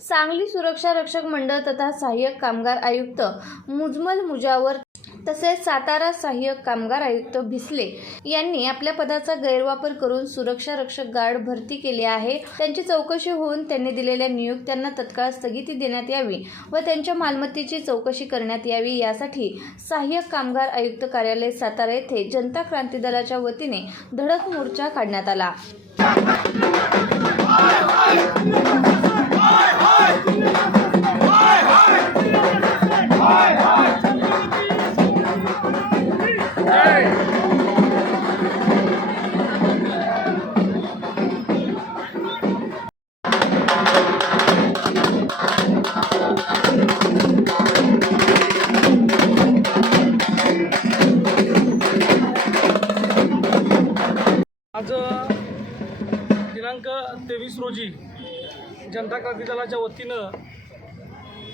सांगली सुरक्षा रक्षक मंडळ तथा सहाय्यक कामगार आयुक्त मुजमल मुजावर तसेच सातारा सहाय्यक कामगार आयुक्त भिसले यांनी आपल्या पदाचा गैरवापर करून सुरक्षा रक्षक गार्ड भरती केले आहे. त्यांची चौकशी होऊन त्यांनी दिलेल्या नियुक्त्यांना तत्काळ स्थगिती देण्यात यावी व त्यांच्या मालमत्तेची चौकशी करण्यात यावी यासाठी सहाय्यक कामगार आयुक्त कार्यालय सातारा येथे जनता क्रांती दलाच्या वतीने धडक मोर्चा काढण्यात आला. आज दिनांक तेवीस रोजी जनता क्रांती दलाच्या वतीनं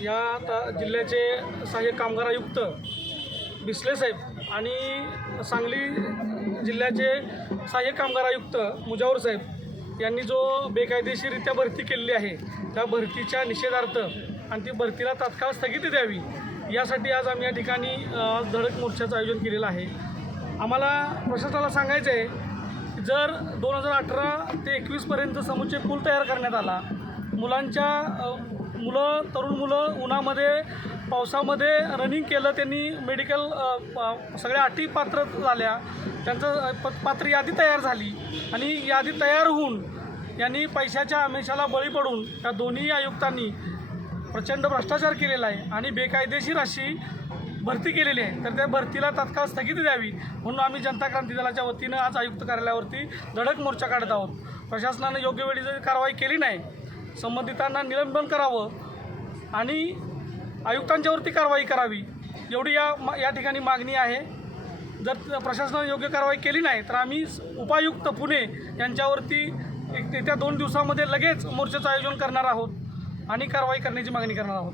या ता जिल्ह्याचे सहाय्यक कामगार आयुक्त बिस्ले साहेब आणि सांगली जिल्ह्याचे सहाय्यक कामगार आयुक्त मुजावर साहेब यांनी जो बेकायदेशीररित्या भरती केलेली आहे त्या भरतीच्या निषेधार्थ आणि ती भरतीला तात्काळ स्थगिती द्यावी यासाठी आज आम्ही या ठिकाणी धडक मोर्चाचं आयोजन केलेलं आहे. आम्हाला प्रशासनाला सांगायचं आहे जर दोन हजार अठरा ते एकवीसपर्यंत समुचे पूल तयार करण्यात आला मुलांच्या मुलं तरुण मुलं उन्हामध्ये पावसामध्ये रनिंग केलं त्यांनी मेडिकल प- सगळ्या अटी पात्र झाल्या. त्यांचं प- पात्र यादी तयार झाली. आणि यादी तयार होऊन यांनी पैशाच्या आमिषाला बळी पडून या दोन्ही आयुक्तांनी प्रचंड भ्रष्टाचार केलेला आहे आणि बेकायदेशीर अशी भरती केलेली आहे. तर त्या भरतीला तात्काळ स्थगिती द्यावी म्हणून आम्ही जनता क्रांती दलाच्या वतीनं आज आयुक्त कार्यालयावरती धडक मोर्चा काढत आहोत. प्रशासनानं योग्य वेळी जर कारवाई केली नाही संबंधितांना निलंबन करावं आणि आयुक्तांच्यावरती कारवाई करावी. एवढी या मा- या ठिकाणी मागणी आहे. जर प्रशासनाने योग्य कारवाई केली नाही तर आम्ही उपायुक्त पुणे यांच्यावरती एक येत्या दोन दिवसामध्ये लगेच मोर्चाचं आयोजन करणार आहोत आणि कारवाई करण्याची मागणी करणार आहोत.